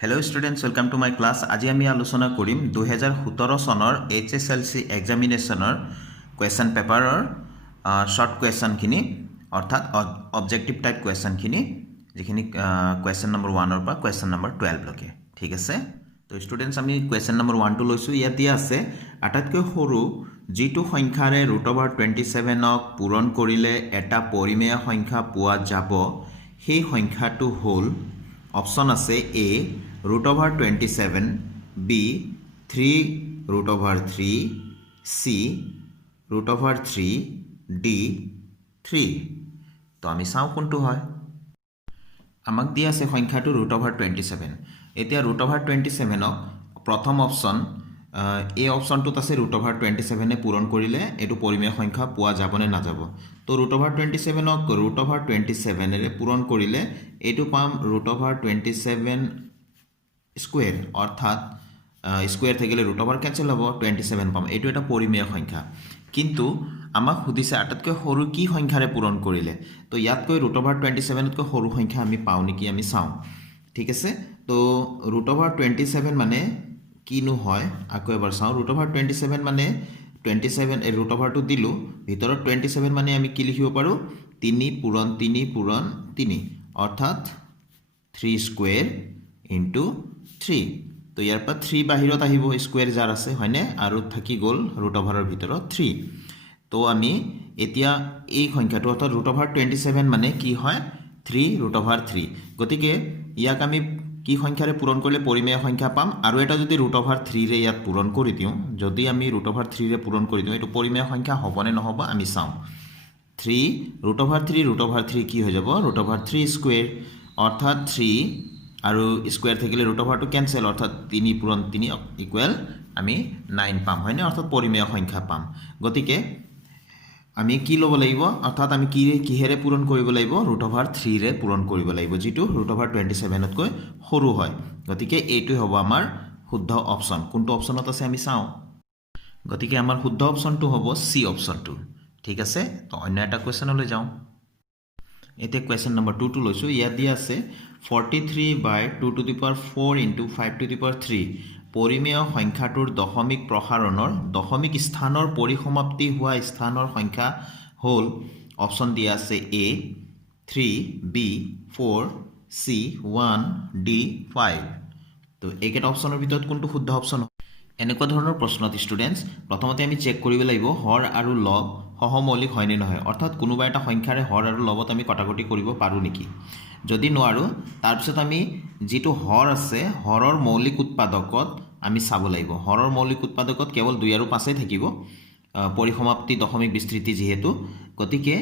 Hello students, welcome to my class. আজি আমি আলোচনা কৰিম 2017 চনৰ HSLC এক্সামিনেশ্যনৰ কুৱেশ্যন পেপাৰৰ শৰ্ট কুৱেশ্যনখিনি অৰ্থাৎ অবজেক্টিভ টাইপ কুৱেশ্যনখিনি যিখিনি কুৱেশ্যন নম্বৰ 1 ৰ পৰা কুৱেশ্যন নম্বৰ 12 লৈকে ঠিক আছে। তো ষ্টুডেন্টস আমি কুৱেশ্যন নম্বৰ 1 টো লৈছো। ইয়াত দিয়া আছে আটাইতকৈ সৰু যিটো সংখ্যাৰে √27ক পূৰণ কৰিলে এটা পৰিমেয় সংখ্যা পোৱা যাব সেই সংখ্যাটো হ'ল অপশ্যন আছে এ √27, B 3√3, C √3, D 3। তো আমি চাওঁ কোনটো হয়। আমাক দিয়া আছে সংখ্যাটো √27। এতিয়া √27ক প্ৰথম অপশ্যন এই অপশ্যনটোত আছে √27 পূৰণ কৰিলে এইটো পৰিমেয় সংখ্যা পোৱা যাব নে নাযাব। তো √27ক √27ৰে পূৰণ কৰিলে এইটো পাম √27 স্কোয়াৰ অৰ্থাৎ স্কোয়াৰ থাকিলে √ওভাৰ ক্যান্সেল হব 27 পাম। এইটো এটা পৰিমেয় সংখ্যা, কিন্তু আমাক সুধিছে আটাইতকৈ সৰু কি সংখ্যাৰে পূৰণ কৰিলে। তো ইয়াতকৈ √27তকৈ সৰু সংখ্যা আমি পাওঁ নেকি আমি চাওঁ ঠিক আছে। তো √27 মানে কিনো হয় আকৌ এবাৰ চাওঁ। √27 মানে 27 এই √টো দিলোঁ ভিতৰত 27 মানে আমি কি লিখিব পাৰোঁ 3 পূৰণ 3 পূৰণ 3 অৰ্থাৎ 3 স্কোয়াৰ ইনটু 3। তো ইয়াৰ পৰা 3 বাহিৰত আহিব স্কোয়াৰ যাৰ আছে হয়নে, আৰু থাকি গ'ল √ওভাৰৰ ভিতৰত 3। তো আমি এতিয়া এই সংখ্যাটো অৰ্থাৎ √27 মানে কি হয় 3√3। গতিকে ইয়াক আমি কি সংখ্যাৰে পূৰণ কৰিলে পৰিমেয় সংখ্যা পাম, আৰু এটা যদি √3ৰে ইয়াত পূৰণ কৰি দিওঁ, যদি আমি √3ৰে পূৰণ কৰি দিওঁ এইটো পৰিমেয় সংখ্যা হ'বনে নহ'ব আমি চাওঁ। 3 √3 কি হৈ যাব √3 স্কোয়ার অর্থাৎ 3 আৰু স্কোয়াৰ থাকিলে √টো ক্যান্সেল অৰ্থাৎ 3 পূৰণ 3 ইকুয়াল আমি 9 পাম হয়নে, অৰ্থাৎ পৰিমেয় সংখ্যা পাম। গতিকে আমি কি ল'ব লাগিব অৰ্থাৎ আমি কিহেৰে পূৰণ কৰিব লাগিব √3ৰে পূৰণ কৰিব লাগিব, যিটো √27তকৈ সৰু হয়। গতিকে এইটোৱে হ'ব আমাৰ শুদ্ধ অপশ্যন। কোনটো অপশ্যনত আছে আমি চাওঁ। গতিকে আমাৰ শুদ্ধ অপশ্যনটো হ'ব চি অপশ্যনটো ঠিক আছে। তো অন্য এটা কুৱেশ্যনলৈ যাওঁ। এতিয়া কুৱেশ্যন নম্বৰ 2 টো লৈছোঁ। ইয়াত দিয়া আছে 43/2⁴ ইনটু 5⁵ পৰিমেয় সংখ্যাটোৰ দশমিক প্ৰসাৰণৰ দশমিক স্থানৰ পৰিসমাপ্তি হোৱা স্থানৰ সংখ্যা হ'ল অপশ্যন দিয়া আছে এ 3, B 4, C 1, D 5। তো এইকেইটা অপশ্যনৰ ভিতৰত কোনটো শুদ্ধ অপশ্যন। এনেকুৱা ধৰণৰ প্ৰশ্নত ষ্টুডেন্টস প্ৰথমতে আমি চেক কৰিব লাগিব হৰ আৰু লব সহমৌলিক হয়নে নহয়, অৰ্থাৎ কোনোবা এটা সংখ্যাৰে হৰ আৰু লবত আমি কটাকটি কৰিব পাৰোঁ নেকি। যদি নোৱাৰোঁ তাৰপিছত আমি যিটো হৰ আছে হৰৰ মৌলিক উৎপাদকত আমি চাব লাগিব। হৰৰ মৌলিক উৎপাদকত কেৱল 2 আৰু 5 থাকিব পৰিসমাপ্তি দশমিক বিস্তৃতি যিহেতু। গতিকে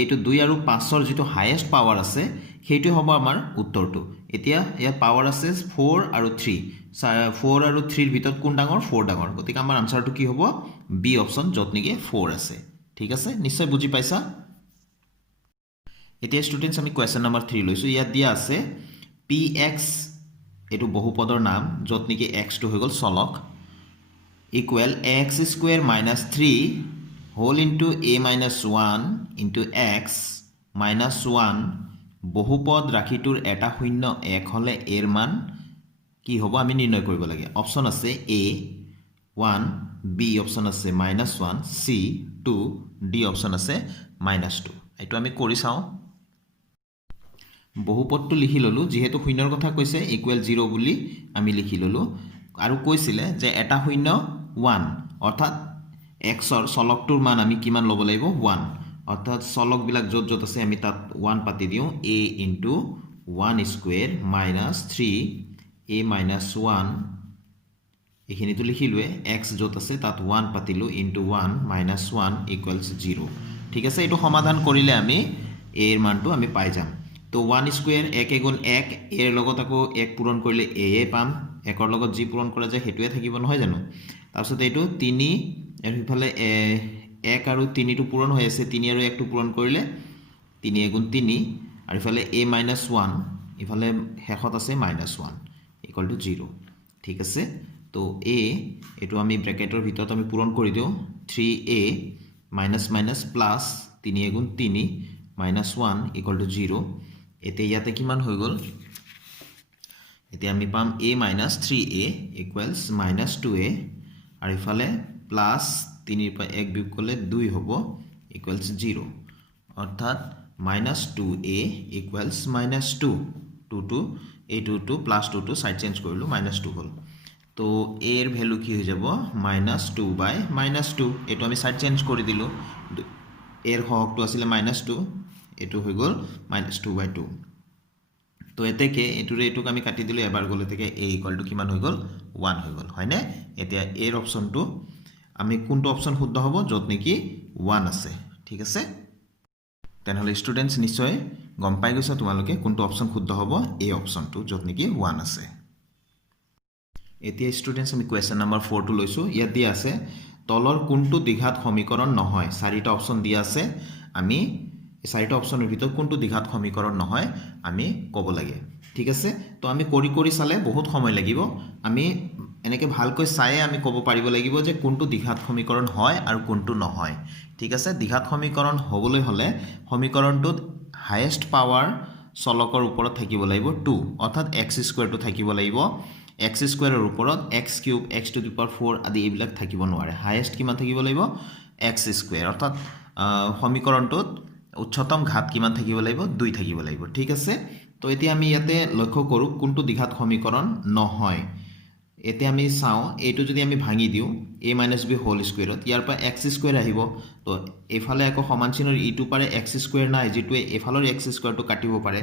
এইটো 2 আৰু 5ৰ যিটো হায়েষ্ট পাৱাৰ আছে সেইটোৱে হ'ব আমাৰ উত্তৰটো। এতিয়া ইয়াত পাৱাৰ আছে 4 আৰু 3, 4 আৰু 3ৰ ভিতৰত কোন ডাঙৰ 4 ডাঙৰ। গতিকে আমাৰ আনসাৰটো কি হ'ব বি অপশ্যন, য'ত নেকি 4 আছে ঠিক আছে। নিশ্চয় বুজি পাইছা। এতিয়া ষ্টুডেন্টস আমি কুৱেশ্যন নম্বৰ 3 লৈছোঁ। ইয়াত দিয়া আছে px এইটো বহুপদৰ নাম, য'ত নেকি xটো হৈ গ'ল চলক, equal x² - 3 whole into a - 1 into x - 1 বহুপদ ৰাশিটোৰ এটা শূন্য 1 হ'লে এৰ মান কি হ'ব আমি নিৰ্ণয় কৰিব লাগে। অপশ্যন আছে a 1, B অপশ্যন আছে -1, C 2, D অপশ্যন আছে -2। এইটো আমি কৰি চাওঁ। বহুপদটো লিখি ল'লোঁ, যিহেতু শূন্যৰ কথা কৈছে ইকুৱেল 0 বুলি আমি লিখি ল'লোঁ, আৰু কৈছিলে যে এটা শূন্য 1 অৰ্থাৎ xৰ চলকটোৰ মান আমি কিমান ল'ব লাগিব 1, অৰ্থাৎ চলকবিলাক য'ত য'ত আছে আমি তাত 1 পাতি দিওঁ। a ইনটু 1² - 3 a - 1 এইখিনিতো লিখিলোৱে, x য'ত আছে তাত 1 পাতিলোঁ ইনটু 1 - 1 ইকুৱেলছ 0 ঠিক আছে। এইটো সমাধান কৰিলে আমি এৰ মানটো আমি পাই যাম। তো 1² 1 × 1 এৰ লগত আকৌ 1 পূৰণ কৰিলে a পাম, 1ৰ লগত যি পূৰণ কৰা যায় সেইটোৱে থাকিব নহয় জানো। তাৰপিছত এইটো 3 এইফালে 1 আৰু 3টো পূৰণ হৈ আছে, 3 আৰু 1টো পূৰণ কৰিলে 3 × 3 আৰু ইফালে a - 1 ইফালে শেষত আছে -1 ইকুৱেল টু 0 ঠিক আছে। তো a এইটো আমি ব্ৰেকেটৰ ভিতৰত আমি পূৰণ কৰি দিওঁ 3a প্লাছ 3 × 3 -1 ইকুৱেল টু 0। এতিয়া ইয়াতে কিমান হৈ গ'ল এতিয়া আমি পাম a minus 3a equals minus 2a আৰু ইফালে প্লাস 3 পৰা 1 বিয়োগ কৰিলে 2 হ'ব equals 0 অৰ্থাৎ minus 2a equals minus 2 2 a 2 plus 2 side change কৰিলো minus 2 হ'ল তো a এর ভ্যালু কি হৈ যাব minus 2 by minus 2 এটো আমি সাইড চেঞ্জ কৰি দিলো এর হকটো আছিল minus 2 এটো হৈ গল minus 2 by 2 তো এতেকে এটুক আমি কাটি দিলো এবাৰ গলে থেকে a ইকুয়াল টু কিমান হৈ গল 1 হৈ গল হয়নে এতিয়া এর অপশনটো আমি কোনটো অপশন শুদ্ধ হ'ব যত নেকি 1 আছে ঠিক আছে তেনেহলে স্টুডেন্টস নিশ্চয় গম পাই গৈছে তোমালোকে কোনটো অপশন শুদ্ধ হ'ব এই অপশনটো যত নেকি 1 আছে এতিয়া স্টুডেন্টস আমি কোয়েশ্চন নাম্বার 4 টো লৈছো ইয়াত দিয়া আছে তলৰ কোনটো দ্বিঘাত সমীকৰণ নহয় চাৰিটা অপশন দিয়া আছে আমি এই চাৰিটা অপশনৰ ভিতৰত কোনটো দ্বিঘাত সমীকৰণ নহয় আমি ক'ব লাগে ঠিক আছে তো আমি কৰি চালে বহুত সময় লাগিব আমি এনেকে ভালকৈ চাইয়ে আমি ক'ব পাৰিব লাগিব যে কোনটো দ্বিঘাত সমীকৰণ হয় আৰু কোনটো নহয় ঠিক আছে দ্বিঘাত সমীকৰণ হ'বলৈ হলে সমীকৰণটোত হাইয়েস্ট পাৱাৰ চলকৰ ওপৰত থাকিব লাগিব 2 অৰ্থাৎ x স্কয়াৰ টো থাকিব লাগিব x স্কয়াৰৰ ওপৰত x cube x to the power 4 আদি এইবিলাক থাকিব নোৱাৰে হাইয়েস্ট কিমান থাকিব লাগিব x স্কয়াৰ অৰ্থাৎ সমীকৰণটোত উচ্চতম ঘাত কিমান থাকিব লাগিব 2 থাকিব লাগিব ঠিক আছে তো এতিয়া আমি ইয়াতে লক্ষ্য কৰো কোনটো দ্বিঘাত সমীকৰণ নহয় এতিয়া আমি চাও এটো যদি আমি ভাঙি দিও a - b হোল স্কয়াৰত ইয়াৰ পৰা x স্কয়াৰ আহিব তো এফালে একো সমান চিহ্নৰ ইটো পাৰে x স্কয়াৰ নাই যেটো এফালৰ x স্কয়াৰটো কাটিব পাৰে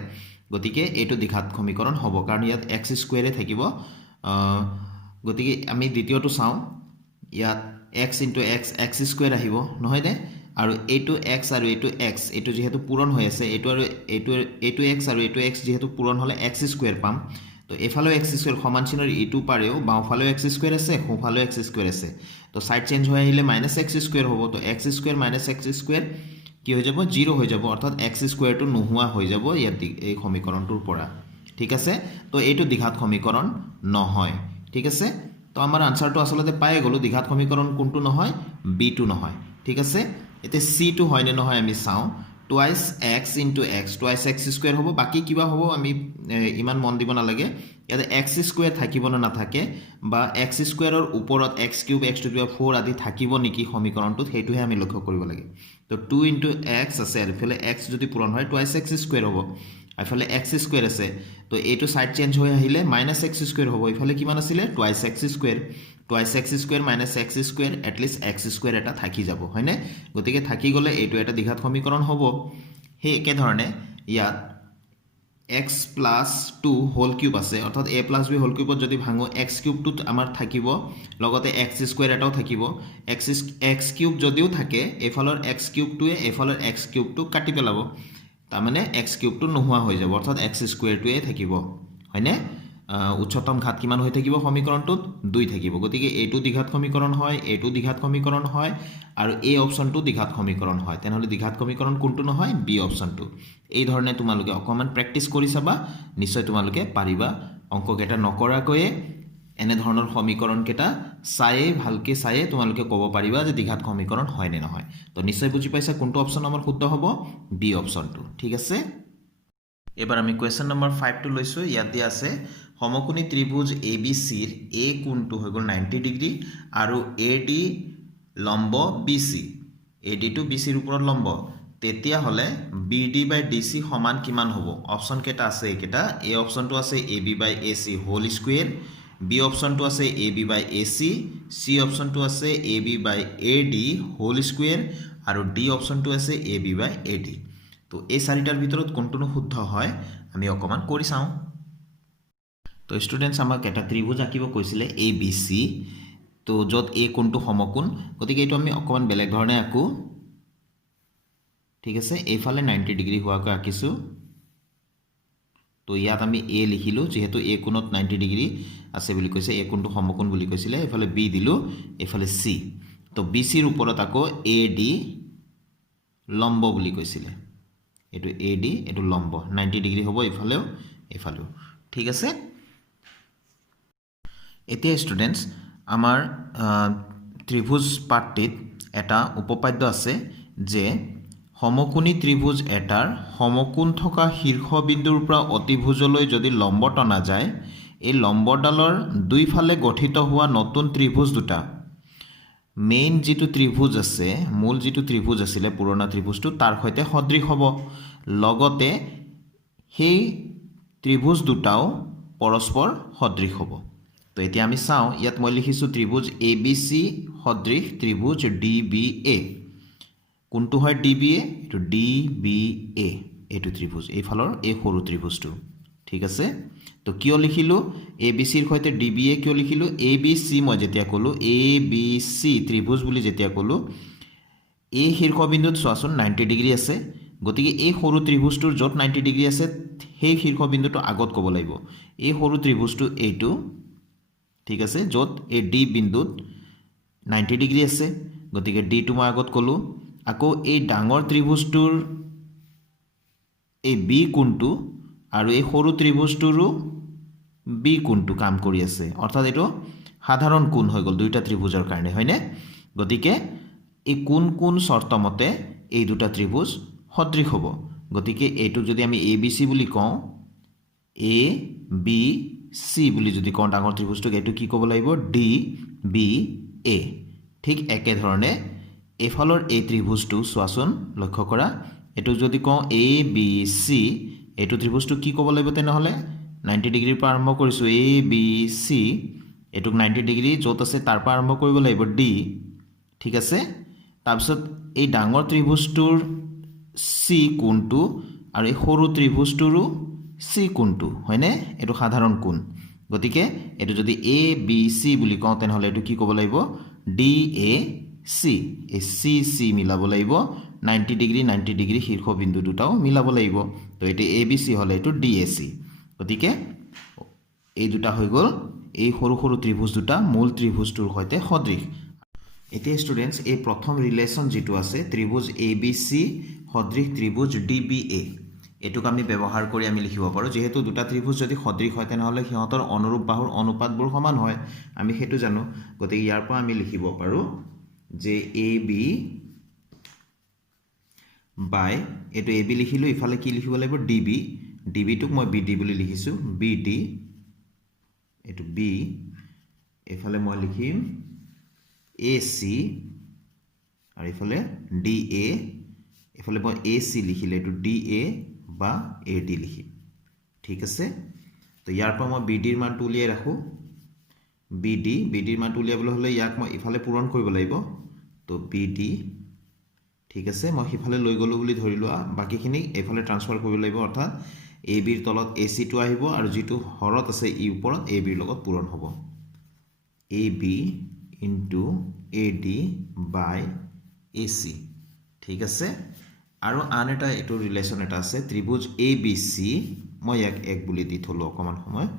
গতিকে এটো দ্বিঘাত সমীকৰণ হ'ব কাৰণ ইয়াত x স্কয়াৰে থাকিব গতিকে আমি দ্বিতীয়টো চাও ইয়াত x * x x স্কয়াৰ আহিব নহয় নে আৰু এটো x আৰু এটো x এটো যেহেতু পূৰণ হৈ আছে এটো আৰু এটো x আৰু এটো x যেহেতু পূৰণ হলে x স্কয়াৰ পাম তো এফালে x স্কয়াৰ সমান চিহ্নৰ ইটো পাৰেও বাওফালে x স্কয়াৰ আছে সোফালে x স্কয়াৰ আছে তো সাইড চেঞ্জ হৈ আহিলে -x স্কয়াৰ হ'ব তো x স্কয়াৰ - x স্কয়াৰ কি হৈ যাব 0 হৈ যাব অৰ্থাৎ x স্কয়াৰ টো নোহোৱা হৈ যাব ইয়াত এই সমীকৰণটোৰ পৰা ঠিক আছে তো এইটো দ্বিঘাত সমীকৰণ নহয় ঠিক আছে তো আমাৰ আনসাৰটো আসলতে পাই গলো দ্বিঘাত সমীকৰণ কোনটো নহয় b টো নহয় ঠিক আছে এতে c টো হয় নে নহয় আমি চাও twice x into x twice x square হ'ব বাকি কিবা হ'ব আমি ইমান মন দিব না লাগে ইয়াতে x square থাকিব না নাথাকে বা x square ৰ ওপৰত x cube x to the power 4 আদি থাকিব নেকি সমীকৰণটোত হেতুহে আমি লক্ষ্য কৰিব লাগে তো 2 into x আছে আৰু ফলে x যদি পূৰণ হয় twice x square হ'ব আইফালে x square আছে তো এটো সাইড চেঞ্জ হৈ আহিলে -x square হ'ব ইফালে কিমান আছিল twice x square twice x square minus x square at least x square এটা থাকি যাব হয়নে গতিকে থাকি গলে এটো এটা দ্বিঘাত সমীকৰণ হ'ব হে একে ধৰণে ইয়াত x + 2 হোল কিউব আছে অৰ্থাৎ a + b হোল কিউবত যদি ভাঙো x কিউবটো আমাৰ থাকিব লগতে x স্কয়াৰ এটাও থাকিব x কিউব যদিও থাকে এফালৰ x কিউবটোৱে এফালৰ x কিউবটো কাটি পেলাব তাৰ মানে x কিউবটো নোহোৱা হৈ যাব অৰ্থাৎ x স্কয়াৰটোৱে থাকিব হয়নে উচ্চতম ঘাত কিমান হৈ থাকিব সমীকৰণটোত 2 থাকিব গতিকে এটো দ্বিঘাত সমীকৰণ হয় এটো দ্বিঘাত সমীকৰণ হয় আৰু এই অপচনটো দ্বিঘাত সমীকৰণ হয় তেনেহলে দ্বিঘাত সমীকৰণ কোনটো নহয় বি অপচনটো এই ধৰণে তোমালোকে অকমান প্ৰেক্টিস কৰি চাবা নিশ্চয় তোমালোকে পাৰিবা অংক কেটা নকৰাকৈ এনে ধৰণৰ সমীকৰণ কেটা চাইয়ে ভালকে চাইয়ে তোমালোকে ক'ব পাৰিবা যে দ্বিঘাত সমীকৰণ হয় নে নহয় তো নিশ্চয় বুজি পাইছা কোনটো অপচন আমাৰ শুদ্ধ হ'ব বি অপচনটো ঠিক আছে এবাৰ আমি কোয়েশ্চন নম্বৰ 5 টো লৈছো ইয়াত দিয়া আছে সমকোণী ত্ৰিভুজ ABC ৰ A কোণটো হৈ গল 90 ডিগ্ৰী আৰু AD লম্ব BC AD টু BC ৰ ওপৰত লম্ব তেতিয়া হলে BD বাই DC সমান কিমান হ'ব অপচন কেটা আছে একেটা A অপচনটো আছে AB বাই AC হোল স্কয়াৰ B অপচনটো আছে AB বাই AC C অপচনটো আছে AB বাই AD হোল স্কয়াৰ আৰু D অপচনটো আছে AB বাই AD তো এই চাৰিটাৰ ভিতৰত কোনটো শুদ্ধ হয় আমি অকমান কৰি চাও তো স্টুডেন্টস আমাক এটা ত্ৰিভুজ আঁকিব কৈছিলে ABC তো যত A কোণটো সমকোণ গতিকে এটো আমি অকমান বেলেগ ধৰণে আঁকো ঠিক আছে এইফালে 90 ডিগ্ৰী হোৱাকৈ আঁকিছো তো ইয়াত আমি A লিখিলো যেহেতু A কোণত 90 ডিগ্ৰী আছে বুলি কৈছে A কোণটো সমকোণ বুলি কৈছিলে এইফালে B দিলো এইফালে C তো BC ৰ ওপৰত আকৌ AD লম্ব বুলি কৈছিলে এটো AD এটো লম্ব 90 ডিগ্ৰী হ'ব ইফালেও ইফালেও ঠিক আছে এতিয়া স্টুডেন্টস আমাৰ ত্ৰিভুজ পাৰ্টিত এটা উপপাদ্য আছে যে সমকোণী ত্ৰিভুজ এটাৰ সমকোণ থকা শীৰ্ষবিন্দুৰ পৰা অতিভুজলৈ যদি লম্ব টনা যায় এই লম্বডালৰ দুইফালে গঠিত হোৱা নতুন ত্ৰিভুজ দুটা মেইন যেটো ত্ৰিভুজ আছে মূল যেটো ত্ৰিভুজ আছিল পুৰণা ত্ৰিভুজটো তাৰ সৈতে সদৃশ হ'ব লগতে সেই ত্ৰিভুজ দুটাও পৰস্পৰ সদৃশ হ'ব তো এতিয়া আমি চাওঁ ইয়াত মই লিখিছো ত্ৰিভুজ ABC সদৃশ ত্ৰিভুজ DBA কোনটো হয় DBA এটো DBA এটো ত্ৰিভুজ এইফালৰ এই সৰু ত্ৰিভুজটো ঠিক আছে তো কিয় লিখিলো ABC ৰ সৈতে DBA কিয় লিখিলো ABC মই যেতিয়া কলো ABC ত্ৰিভুজ বুলি যেতিয়া কলো এই শীৰ্ষবিন্দুত চোৱাচোন 90 ডিগ্ৰী আছে গতিকে এই সৰু ত্ৰিভুজটোৰ যত 90 ডিগ্ৰী আছে সেই শীৰ্ষবিন্দুটো আগত ক'ব লাগিব এই সৰু ত্ৰিভুজটো এইটো ঠিক আছে যত এই D বিন্দুত 90 ডিগ্ৰী আছে গতিকে D টো মই আগত কলো আকৌ এই ডাঙৰ ত্ৰিভুজটোৰ এই B কোণটো আৰু এই সৰু ত্ৰিভুজটোৰো B কোণটো কাম কৰি আছে অৰ্থাৎ এটো সাধাৰণ কোণ হৈ গল দুইটা ত্ৰিভুজৰ কাৰণে হয়নে গতিকে এই কোন শৰ্তমতে এই দুটা ত্ৰিভুজ সদৃশ হ'ব গতিকে এইটো যদি আমি ABC বুলি কওঁ ABC বুলি যদি কওঁ ডাঙৰ ত্ৰিভুজটোক এইটো কি ক'ব লাগিব DBA ঠিক একে ধৰণে এফালৰ এই ত্ৰিভুজটো চোৱাচোন লক্ষ্য কৰা এটো যদি কওঁ ABC এটো ত্ৰিভুজটো কি ক'ব লাগিব তেনেহলে 90 ডিগ্ৰীৰ পৰা আৰম্ভ কৰিছো ABC এটোক 90 ডিগ্ৰী যত আছে তাৰ পৰা আৰম্ভ কৰিব লাগিব D ঠিক আছে তাৰপিছত এই ডাঙৰ ত্ৰিভুজটোৰ C কোণটো আৰু এই সৰু ত্ৰিভুজটোৰো C কোণটো হয়নে এটো সাধাৰণ কোণ গতিকে এটো যদি ABC বুলি কওঁ তেনেহলে এটো কি ক'ব লাগিব DAC এই CC মিলাব লাগিব 90 ডিগ্ৰী শীৰ্ষবিন্দু দুটাও মিলাব লাগিব তো এটো ABC হলে এটো DAC গতিকে এই দুটা হৈ গল এই সৰু সৰু ত্ৰিভুজ দুটা মূল ত্ৰিভুজটোৰ সৈতে সদৃশ এতিয়া ষ্টুডেন্টস এই প্ৰথম ৰিলেশন যেটো আছে ত্ৰিভুজ ABC সদৃশ ত্ৰিভুজ DBA এটুক আমি ব্যৱহাৰ কৰি আমি লিখিব পাৰো যেহেতু দুটা ত্ৰিভুজ যদি সদৃশ হয় তেনেহলে সিহঁতৰ অনুৰূপ বাহুৰ অনুপাতবোৰ সমান হয় আমি হেতু জানো গতিকে ইয়াৰ পৰা আমি লিখিব পাৰো যে AB বাই এটো AB লিখিলো ইফালে কি লিখিব লাগিব DB টুক মই BD বুলি লিখিছো BD এটো B এফালে মই লিখিম AC আৰু ইফালে DA এফালে মই AC লিখিলে এটো DA বা AD লিখিম ঠিক আছে তো ইয়াৰ পৰা মই BD ৰ মানটো উলিয়াই ৰাখো BD ৰ মানটো উলিয়াবলৈ হলে ইয়াক মই ইফালে পূৰণ কৰিব লাগিব তো BD ঠিক আছে মই ইফালে লৈ গলো বুলি ধৰি লোৱা বাকিখিনি এফালে ট্ৰান্সফাৰ কৰিব লাগিব অৰ্থাৎ AB ৰ তলত AC টো আহিব আৰু যেটো হৰত আছে ই ওপৰত AB ৰ লগত পূৰণ হ'ব AB into AD by AC ঠিক আছে আৰু আন এটা এটো ৰিলেশন এটা আছে ত্ৰিভুজ ABC মই এক বুলি দি থলো অকমান সময়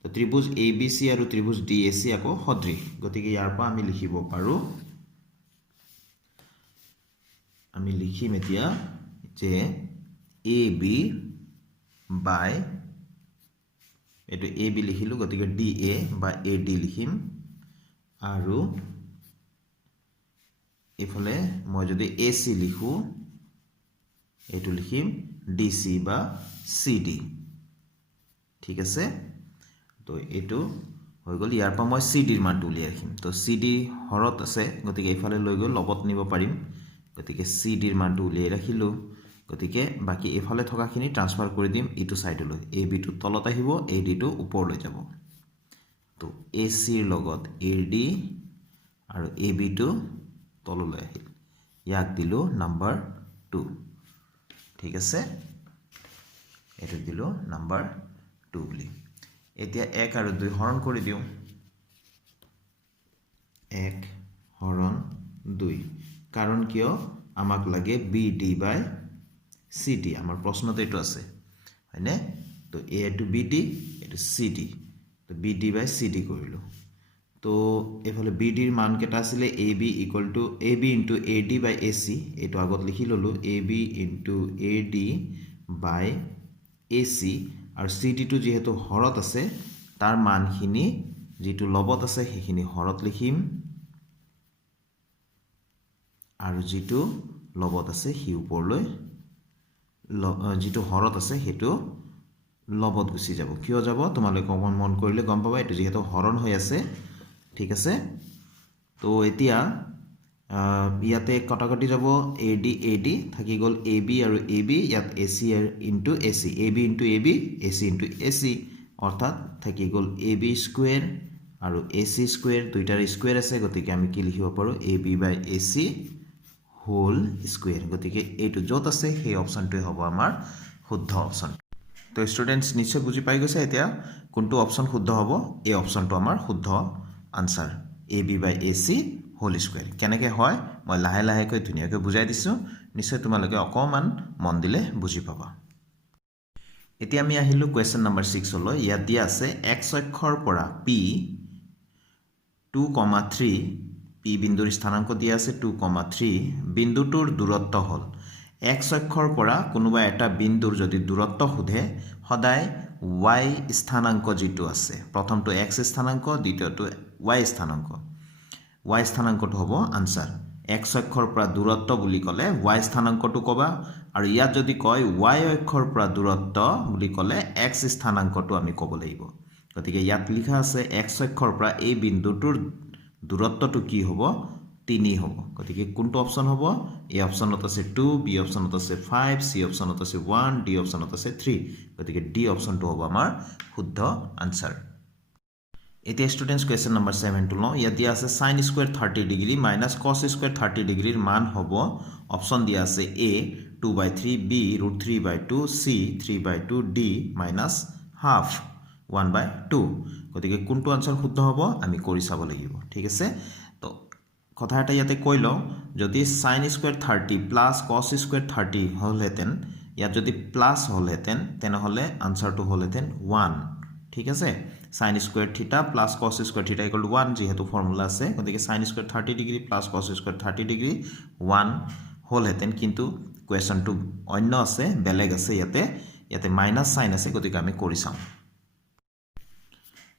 তো ত্ৰিভুজ ABC আৰু ত্ৰিভুজ DAC আকৌ সদৃশ গতিকে ইয়াৰ পৰা আমি লিখিব পাৰো আমি লিখিম এতিয়া যে AB by এটো AB লিখিলো গতিকে DA by AD লিখিম আৰু এফালে মই যদি AC লিখো এটো লিখিম DC বা CD ঠিক আছে তো এটো হৈ গল ইয়াৰ পৰা মই CD ৰ মানটো উলিয়াই ৰাখিম তো CD হৰত আছে গতিকে এফালে লৈ গল লগত নিব পাৰিম গতিকে CD ৰ মানটো উলিয়াই ৰাখিলো গতিকে বাকি এফালে থকাখিনি ট্ৰান্সফাৰ কৰি দিম ইটো সাইডলৈ AB টো তলত আহিব AD টো ওপৰলৈ যাব তো AC ৰ লগত AD আৰু AB টো তললৈ আহিল ইয়াক দিলো নাম্বাৰ 2 ঠিক আছে এটো দিলো নাম্বাৰ 2 বুলি এতিয়া 1 আৰু 2 হৰণ কৰি দিও 1 হৰণ 2 কাৰণ কিয় আমাক লাগে BD by CD আমাৰ প্ৰশ্নতে এটো আছে হয়নে তো A to BD এটো CD তো BD by CD কৰিলো তো এফালে BD ৰ মান কেটা আছিল AB equal to AB into AD by AC এটো আগত লিখি ললো AB into AD by AC আৰু CD টো যেহেতু হৰত আছে তাৰ মানখিনি যেটো লবত আছে সেইখিনি হৰত লিখিম আৰু যেটো লবত আছে হি ওপৰলৈ যেটো হৰত আছে হেতু লবত গুচি যাব কিয় যাব তোমালোকে অকমান মন কৰিলে গম পাবা এটো যেহেতু হৰণ হৈ আছে ঠিক আছে তো এতিয়া ইয়াতে কটাকটি যাব AD AD থাকি গল AB আৰু AB ইয়াত AC into AC AB into AB AC into AC অৰ্থাৎ থাকি গল AB স্কয়াৰ আৰু AC স্কয়াৰ দুইটাৰ স্কয়াৰ আছে গতিকে আমি কি লিখিব পাৰো AB বাই AC হোল স্কয়াৰ গতিকে এইটো যত আছে সেই অপচনটোই হ'ব আমাৰ শুদ্ধ অপচন তো স্টুডেন্টস নিশ্চয় বুজি পাই গৈছে এতিয়া কোনটো অপচন শুদ্ধ হ'ব এই অপচনটো আমাৰ শুদ্ধ আনসাৰ AB বাই AC হোল স্কয়াৰ কেনেকৈ হয় মই লাহে লাহেকৈ ধুনিয়াকৈ বুজাই দিছো নিশ্চয় তোমালোকে অকমান মন দিলে বুজি পাবা এতিয়া আমি আহিলো কোৱেশ্চন নম্বৰ 6 লৈ ইয়াত দিয়া আছে x অক্ষৰ পৰা p 2,3 p বিন্দুৰ স্থানাংক দিয়া আছে 2,3 বিন্দুটোৰ দূৰত্ব হল x অক্ষৰ পৰা কোনোবা এটা বিন্দুৰ যদি দূৰত্ব সোধে সদায় y স্থানাংক যেটো আছে প্ৰথমটো x স্থানাংক দ্বিতীয়টো y স্থানাংক y স্থানাংকটো হ'ব আনসাৰ x অক্ষৰ পৰা দূৰত্ব বুলি ক'লে y স্থানাংকটো কবা আৰু ইয়াত যদি কয় y অক্ষৰ পৰা দূৰত্ব বুলি ক'লে x স্থানাংকটো আমি ক'ব লাগিব গতিকে ইয়াত লিখা আছে x অক্ষৰ পৰা এই বিন্দুটোৰ দূৰত্বটো কি হ'ব 3 হ'ব গতিকে কোনটো অপচন হ'ব এই অপচনত আছে 2 বি অপচনত আছে 5 সি অপচনত আছে 1 ডি অপচনত আছে 3 গতিকে ডি অপচনটো হ'ব আমাৰ শুদ্ধ আনসাৰ এতিয়া স্টুডেন্টস কোৱেশ্চন নম্বৰ 7 টো লও ইয়াত দিয়া আছে sin square 30 degree minus cos square 30 ডিগ্ৰীৰ মান হ'ব অপচন দিয়া আছে a 2/3 b √3/2 c 3/2 d minus half 1/2 গতিকে কোনটো আনসাৰ শুদ্ধ হ'ব আমি কৰি চাব লাগিব ঠিক আছে তো কথা এটা ইয়াতে কৈ লও যদি sin square 30 plus cos square 30 হলহেতেন ইয়াত যদি প্লাস হলহেতেন তেনেহলে আনসাৰটো হলহেতেন 1 ঠিক আছে sin স্কয়াৰ থিটা প্লাস cos স্কয়াৰ থিটা ইকুৱেল টু 1 যেহেতু ফৰ্মুলা আছে গতিকে sin square 30 degree plus cos square 30 degree 1 হলহেতেন কিন্তু কোৱেশ্চনটো অন্য আছে বেলেগ আছে ইয়াতে মাইনাস সাইন আছে গতিকে আমি কৰি চাম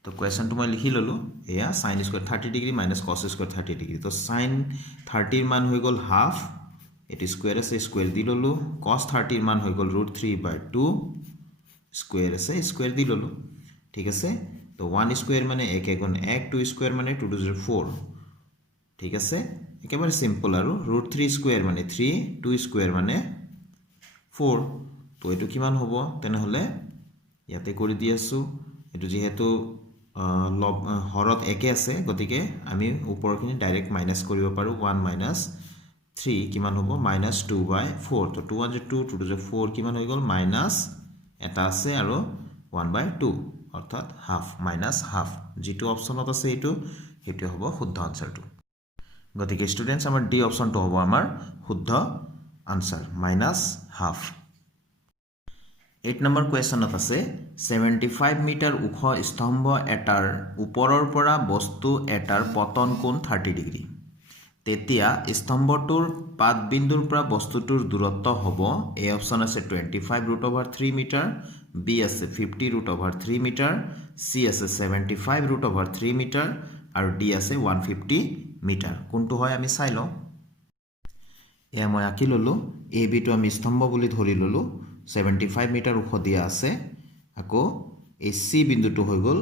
তো কোৱেশ্চনটো মই লিখি ললো এয়া sin square 30 degree minus cos square 30 degree তো sin 30 ৰ মান হৈ গল হাফ এটি স্কয়াৰ আছে স্কয়াৰ দি ললো cos 30 ৰ মান হৈ গল √3/2 স্কয়াৰ আছে স্কয়াৰ দি ললো ঠিক আছে তো 1 স্কয়াৰ মানে 1 গুণ 1 2 স্কয়াৰ মানে 2 টু 4 ঠিক আছে একেবাৰে সিম্পল আৰু √3 স্কয়াৰ মানে 3 2 স্কয়াৰ মানে 4 তো এটো কিমান হ'ব তেনেহলে ইয়াতে কৰি দি আছো এটো যেহেতু হৰত একে আছে গতিকে আমি ওপৰখিনি ডাইৰেক্ট মাইনাস কৰিব পাৰো 1 minus 3 কিমান হ'ব -2/4 তো 2 1 2 2 2 4 কিমান হৈ গল মাইনাস এটা আছে আৰু 1/2 অৰ্থাৎ হাফ মাইনাস হাফ যেটো অপচনত আছে এটো হেতু হ'ব শুদ্ধ আনসাৰটো গতিকে স্টুডেন্টস আমাৰ ডি অপচনটো হ'ব আমাৰ শুদ্ধ আনসাৰ মাইনাস হাফ 8 নম্বৰ কোৱেশ্চনত আছে 75 মিটাৰ ওখ স্তম্ভ এটাৰ ওপৰৰ পৰা বস্তু এটাৰ পতন কোণ 30 ডিগ্ৰী তেতিয়া স্তম্ভটোৰ পাদ বিন্দুৰ পৰা বস্তুটোৰ দূৰত্ব হ'ব এ অপচন আছে 25√3 মিটাৰ বি আছে 50√3 মিটাৰ সি আছে 75√3 মিটাৰ আৰু ডি আছে 150 মিটাৰ কোনটো হয় আমি চাই লওঁ এয়া মই আঁকি ললো এ বি টো আমি স্তম্ভ বুলি ধৰি ললো 75 মিটাৰ ওখ দিয়া আছে আকৌ এই সি বিন্দুটো হৈ গল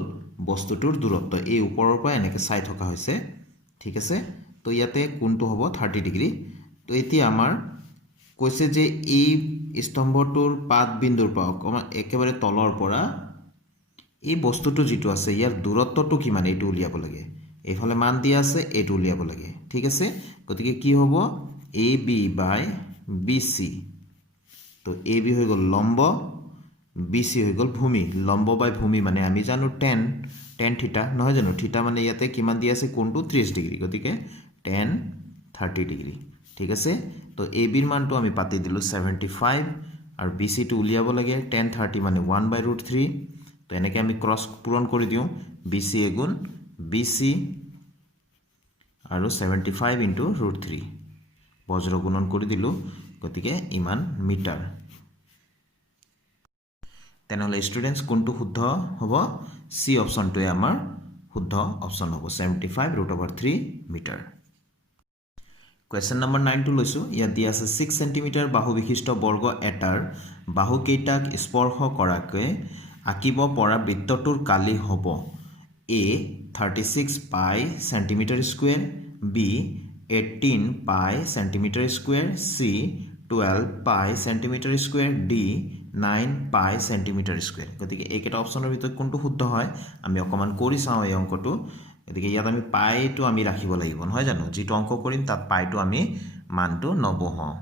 বস্তুটোৰ দূৰত্ব এই ওপৰৰ পৰা এনেকৈ চাই থকা হৈছে ঠিক আছে তো ইয়াতে কোনটো হ'ব 30 ডিগ্ৰী তো এতিয়া আমাৰ কৈছে যে এই স্তম্ভটোৰ পাদ বিন্দুৰ পৰা একেবাৰে তলৰ পৰা এই বস্তুটো যেটো আছে ইয়াৰ দূৰত্বটো কিমান এইটো উলিয়াব লাগে এইফালে মান দিয়া আছে এইটো উলিয়াব লাগে ঠিক আছে গতিকে কি হ'ব AB বাই BC তো AB হৈ গল লম্ব BC হৈ গল ভূমি লম্ব বাই ভূমি মানে আমি জানো tan থিটা নহয় জানো থিটা মানে ইয়াতে কিমান দিয়া আছে কোণটো 30 ডিগ্ৰী গতিকে tan 30 ডিগ্ৰী ঠিক আছে তো AB ৰ মানটো আমি পাতি দিলো 75 আৰু BC টো উলিয়াব লাগে tan 30 মানে 1/√3 তো এনেকৈ আমি ক্ৰস পূৰণ কৰি দিও BC গুণ BC আৰু 75 * √3 বজ্ৰ গুণন কৰি দিলো গতিকে ইমান মিটাৰ তেনেহলে স্টুডেন্টস কোনটো শুদ্ধ হ'ব সি অপচনটোৱে আমাৰ শুদ্ধ অপচন হ'ব 75√3 মিটাৰ কোৱেশ্চন নম্বৰ 9 টো লৈছো ইয়াত দিয়া আছে 6 সেন্টিমিটাৰ বাহু বিশিষ্ট বৰ্গ এটাৰ বাহু কেইটাক স্পৰ্শ কৰাকৈ আঁকিব পৰা বৃত্তটোৰ কালি হ'ব A 36 পাই সেন্টিমিটার স্কয়ার, B 18 পাই সেন্টিমিটার স্কয়ার, C 12 পাই সেন্টিমিটার স্কয়ার, D 9 পাই সেন্টিমিটার স্কয়ার। গতিকে এইকেইটা অপশ্যনৰ ভিতৰত কোনটো শুদ্ধ হয় আমি অকমান কৰি চাওঁ এই অংকটো। গতিকে ইয়াত আমি পাইটো আমি ৰাখিব লাগিব নহয় জানো, যিটো অংক কৰিম তাত পাইটো আমি মানটো নবহাওঁ।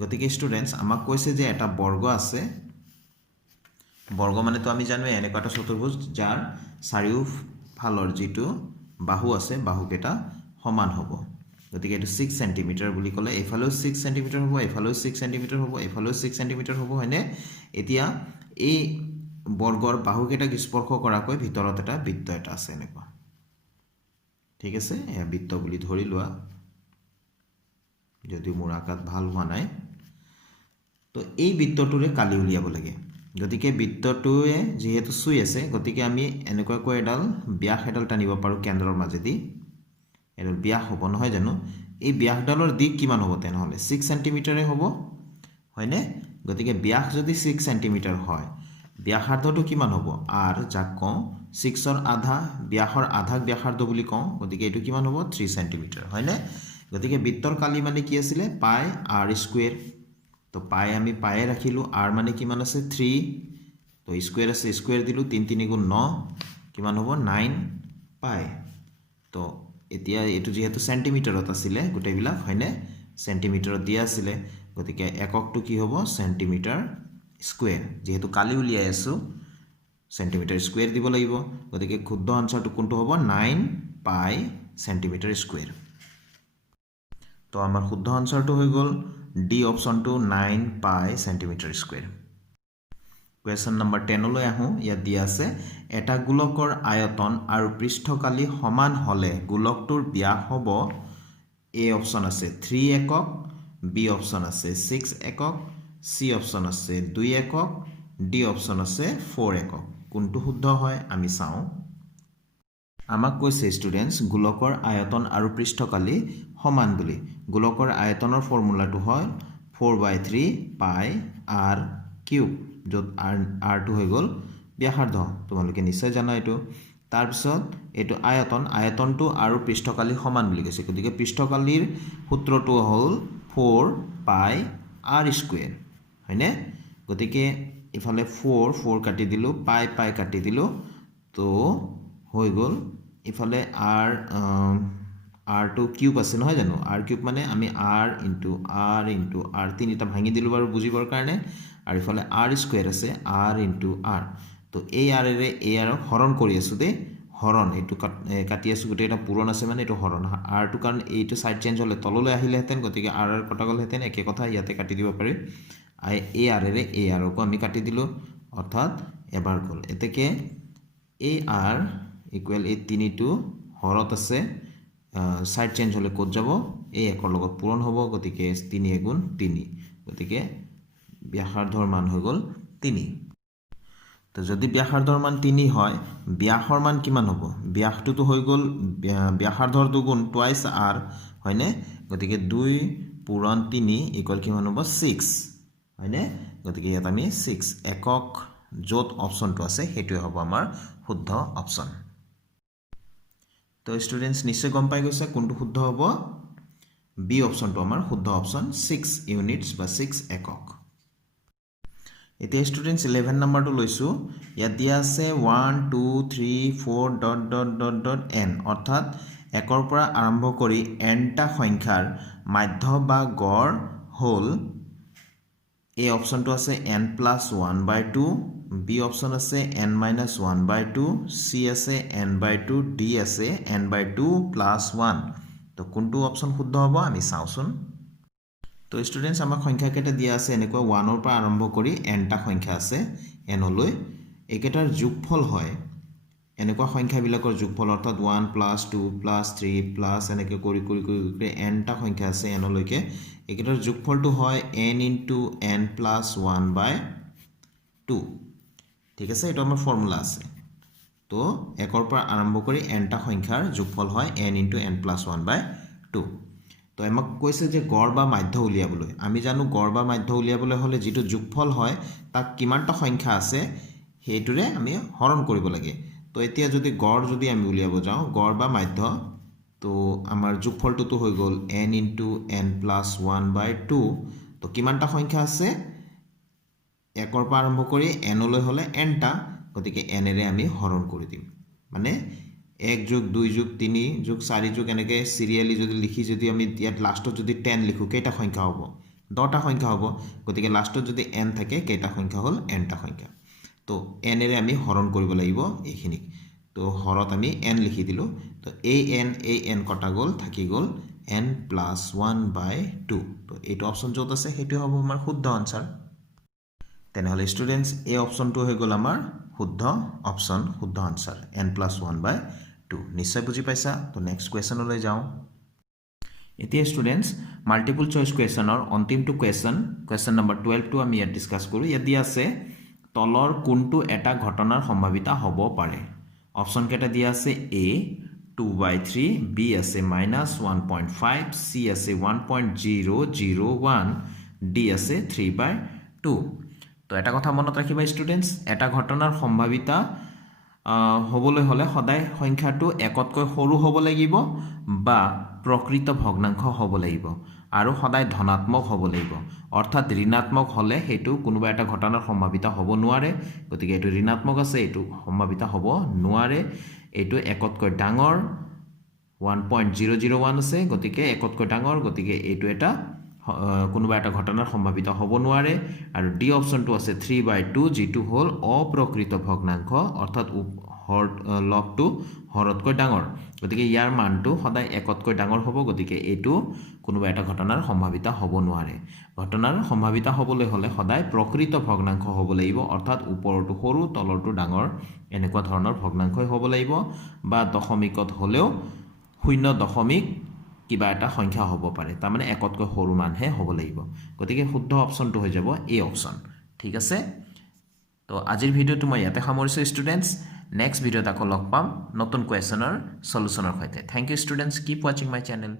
গতিকে স্টুডেন্টস আমাক কৈছে যে এটা বৰ্গ আছে, বৰ্গ মানে তো আমি জানো এনেকুৱা এটা চতুৰ্ভুজ যাৰ চাৰিওফালৰ যিটো বাহু আছে বাহুকেইটা সমান হ'ব। গতিকে এইটো 6 সেন্টিমিটাৰ বুলি ক'লে এইফালেও 6 সেন্টিমিটাৰ হ'ব, এইফালেও 6 সেন্টিমিটাৰ হ'ব, এইফালেও 6 সেন্টিমিটাৰ হ'ব হয়নে। এতিয়া এই বৰ্গৰ বাহুকেইটাক স্পৰ্শ কৰাকৈ ভিতৰত এটা বৃত্ত এটা আছে এনেকুৱা, ঠিক আছে। এয়া বৃত্ত বুলি ধৰি লোৱা, যদিও মোৰ আকাত ভাল হোৱা নাই। তো এই বৃত্তটোৰে কালি উলিয়াব লাগে। গতিকে বৃত্তটোৱে যেহেতু চুই আছে গতিকে আমি এনেকুৱাকৈ এডাল ব্যাস এডাল টানিব পাৰোঁ কেন্দ্ৰৰ মাজেদি, এডাল ব্যাস হ'ব নহয় জানো। এই ব্যাসডালৰ দিক কিমান হ'ব তেনেহ'লে 6 সেন্টিমিটাৰে হ'ব হয়নে। গতিকে ব্যাস যদি 6 সেন্টিমিটাৰ হয় ব্যাসাৰ্ধটো কিমান হ'ব r, যাক কওঁ 6ৰ আধা, ব্যাসৰ আধাক ব্যাসাৰ্ধ বুলি কওঁ। গতিকে এইটো কিমান হ'ব 3 সেন্টিমিটাৰ হয়নে। গতিকে বৃত্তৰ কালি মানে কি আছিলে পাই r স্কয়াৰ। তো পাই আমি পায়ে ৰাখিলোঁ, r মানে কিমান আছে 3, তো স্কয়াৰ আছে স্কয়াৰ দিলোঁ, 3 3 গুণ 9 কিমান হ'ব 9 পাই। তো এতিয়া এইটো যেহেতু সেন্টিমিটাৰত আছিলে গোটেইবিলাক হয়নে, সেন্টিমিটাৰত দিয়া আছিলে গতিকে এককটো কি হ'ব সেন্টিমিটাৰ স্কয়াৰ। যেহেতু কালি উলিয়াই আছোঁ সেন্টিমিটাৰ স্কয়াৰ দিব লাগিব। গতিকে শুদ্ধ আনসাৰটো কোনটো হ'ব 9 পাই সেন্টিমিটাৰ স্কয়াৰ। তো আমাৰ শুদ্ধ আনসাৰটো হৈ গ'ল ডি অপশ্যনটো 9 পাই সেন্টিমিটাৰ স্কয়াৰ। কুৱেশ্যন নম্বৰ 10 লৈ আহোঁ। ইয়াত দিয়া আছে এটা গোলকৰ আয়তন আৰু পৃষ্ঠকালি সমান হ'লে গোলকটোৰ ব্যাস হ'ব, এ অপশ্যন আছে 3 একক, বি অপশ্যন আছে 6 একক, সি অপশ্যন আছে 2 একক, ডি অপশ্যন আছে 4 একক। কোনটো শুদ্ধ হয় আমি চাওঁ। আমাক কৈছে ষ্টুডেন্টস গোলকৰ আয়তন আৰু পৃষ্ঠকালি সমান বুলি। গোলকৰ আয়তনৰ ফৰ্মুলাটো হয় 4/3 পাই r কিউব, য'ত rটো হৈ গ'ল ব্যাসাৰ্ধ, তোমালোকে নিশ্চয় জানা এইটো। তাৰপিছত এইটো আয়তন, আয়তনটো আৰু পৃষ্ঠকালি সমান বুলি কৈছে। গতিকে পৃষ্ঠকালিৰ সূত্ৰটো হ'ল 4 পাই r স্কয়াৰ হয়নে। গতিকে ইফালে 4 কাটি দিলোঁ, পাই কাটি দিলোঁ, তো হৈ গ'ল ইফালে rটো কিউব আছে নহয় জানো, r কিউব মানে আমি r ইনটু r তিনিটা ভাঙি দিলোঁ বাৰু বুজিবৰ কাৰণে, আৰু ইফালে r স্কয়াৰ আছে r ইনটু r। তো এই r এৰে এই r হৰণ কৰি আছোঁ দেই, হৰণ এইটো কাটি আছোঁ, গোটেই এটা পূৰণ আছে মানে এইটো হৰণ, rটো কাৰণ এইটো সাইড চেঞ্জ হ'লে তললৈ আহিলেহেঁতেন গতিকে r কটা গ'লহেঁতেন, একে কথা ইয়াতে কাটি দিব পাৰি। এই r এৰে এই rকো আমি কাটি দিলোঁ অৰ্থাৎ এবাৰ গ'ল। এতেকে এই r ইকুৱেল এই তিনিটো হৰত আছে, সাইড চেঞ্জ হ'লে ক'ত যাব এই একৰ লগত পূৰণ হ'ব, গতিকে 3 গুণ 3, গতিকে ব্যাসাৰ্ধৰ মান হৈ গ'ল 3। তো যদি ব্যাসাৰ্ধৰ মান 3 হয় ব্যাসৰ মান কিমান হ'ব, ব্যাসটোতো হৈ গ'ল ব্যাসাৰ্ধৰ দুগুণ টুৱাইচ r হয়নে। গতিকে 2 পূৰণ 3 ইকুৱেল কিমান হ'ব 6 হয়নে। গতিকে ইয়াত আমি 6 একক য'ত অপশ্যনটো আছে সেইটোৱে হ'ব আমাৰ শুদ্ধ অপশ্যন। তো ষ্টুডেন্টস নিশ্চয় গম পাই গৈছে কোনটো শুদ্ধ হ'ব, বি অপশ্যনটো আমাৰ শুদ্ধ অপশ্যন 6 ইউনিটছ বা 6 একক। এতিয়া ষ্টুডেন্টস 11 নম্বৰটো লৈছোঁ। ইয়াত দিয়া আছে 1 2 3 4 ... n, অৰ্থাৎ একৰ পৰা আৰম্ভ কৰি nটা সংখ্যাৰ মাধ্য বা গড় হ'ল, এই অপশ্যনটো আছে n+1/2, বি অপশ্যন আছে n-1/2, চি আছে n/2, ডি আছে n/2+1। তো কোনটো অপশ্যন শুদ্ধ হ'ব আমি চাওঁচোন। তো ষ্টুডেন্টস আমাক সংখ্যাকেইটা দিয়া আছে এনেকুৱা 1ৰ পৰা আৰম্ভ কৰি nটা সংখ্যা আছে nলৈ, একেটাৰ যোগফল হয় এনেকুৱা সংখ্যাবিলাকৰ যোগফল, অৰ্থাৎ 1 + 2 + 3 প্লাছ এনেকৈ কৰি nটা সংখ্যা আছে nলৈকে, একেটাৰ যোগফলটো হয় n × n+1/2, ঠিক আছে। এইটো আমাৰ ফৰ্মুলা আছে। তো একৰ পৰা আৰম্ভ কৰি nটা সংখ্যাৰ যোগফল হয় n × n+1/2। তো আমাক কৈছে যে গড় বা মাধ্য উলিয়াবলৈ আমি জানো গড় বা মাধ্য উলিয়াবলৈ হলে যেটো যোগফল হয় তাক কিমানটা সংখ্যা আছে হেতুৰে আমি হৰণ কৰিব লাগে তো এতিয়া যদি গড় যদি আমি উলিয়াব যাও গড় বা মাধ্য তো আমাৰ যোগফলটো হৈ গল n * n + 1/2 তো কিমানটা সংখ্যা আছে একৰ পৰা আৰম্ভ কৰি n লৈ হলে n টা গতিকে n এৰে আমি হৰণ কৰি দিম মানে 1 + 2 + 3 + 4 এনেকৈ সিৰিয়ালি যদি লিখি যদি আমি ইয়াত লাষ্টত যদি 10 লিখো কেইটা সংখ্যা হ'ব 10টা সংখ্যা হ'ব গতিকে লাষ্টত যদি n থাকে কেইটা সংখ্যা হ'ল n টা সংখ্যা তো n এৰে আমি হৰণ কৰিব লাগিব এইখিনিক তো হৰত আমি n লিখি দিলো তো এই n কটা গল থাকি গল n + 1/2 তো এইটো অপচন যত আছে হেতু হ'ব আমাৰ শুদ্ধ আনসাৰ তেনেহলে স্টুডেন্টস এই অপচনটো হৈ গল আমাৰ শুদ্ধ অপচন শুদ্ধ আনসাৰ n + 1/2 নিশ্চয় বুজি পাইছা তো নেক্সট কোৱেশ্যনলৈ যাও এতিয়া স্টুডেন্টস মাল্টিপল চয়েস কোৱেশ্যনৰ অন্তিমটো কোৱেশ্যন নম্বৰ 12 টো আমি ইয়াত ডিসকাস কৰো ইয়াত দিয়া আছে তলৰ কোনটো এটা ঘটনাৰ সম্ভাৱিতা হ'ব পাৰে অপচন কেটা দিয়া আছে a 2/3 b আছে -1.5 c আছে 1.001 d আছে 3/2 তো এটা কথা মনত ৰাখিবা স্টুডেন্টস এটা ঘটনাৰ সম্ভাৱিতা হ'বলৈ হলে সদায় সংখ্যাটো একতকৈ সৰু হ'ব লাগিব বা প্ৰকৃত ভগ্নাংশ হ'ব লাগিব আৰু সদায় ধনাত্মক হ'ব লাগিব অৰ্থাৎ ঋণাত্মক হলে হেতু কোনোবা এটা ঘটনাৰ সম্ভাৱিতা হ'ব নোৱাৰে গতিকে এটো ঋণাত্মক আছে এটো সম্ভাৱিতা হ'ব নোৱাৰে এটো একতকৈ ডাঙৰ 1.001 আছে গতিকে একতকৈ ডাঙৰ গতিকে এটো এটা কোনোবা এটা ঘটনাৰ সম্ভাৱিতা হ'ব নোৱাৰে আৰু ডি অপচনটো আছে 3/2 যেটো হ'ল অপ্ৰকৃত ভগ্নাংশ অৰ্থাৎ লগটো হৰতকৈ ডাঙৰ গতিকে ইয়াৰ মানটো সদায় একতকৈ ডাঙৰ হ'ব গতিকে এটো কোনোবা এটা ঘটনাৰ সম্ভাৱিতা হ'ব নোৱাৰে ঘটনাৰ সম্ভাৱিতা হ'বলৈ হলে সদায় প্ৰকৃত ভগ্নাংশ হ'ব লাগিব অৰ্থাৎ ওপৰটো সৰু তলৰটো ডাঙৰ এনেকুৱা ধৰণৰ ভগ্নাংশই হ'ব লাগিব বা দশমিকত হলেও 0 কিবা এটা সংখ্যা হ'ব পাৰে তাৰ মানে একতকৈ সৰু মানহে হ'ব লাগিব গতিকে শুদ্ধ অপচনটো হৈ যাব এই অপচন ঠিক আছে তো আজিৰ ভিডিওটো মই ইয়াতে সামৰিছো স্টুডেন্টস নেক্সট ভিডিওত আকৌ লগ পাম নতুন কোৱেশ্যনৰ সলিউশনৰ সৈতে thank you students keep watching my channel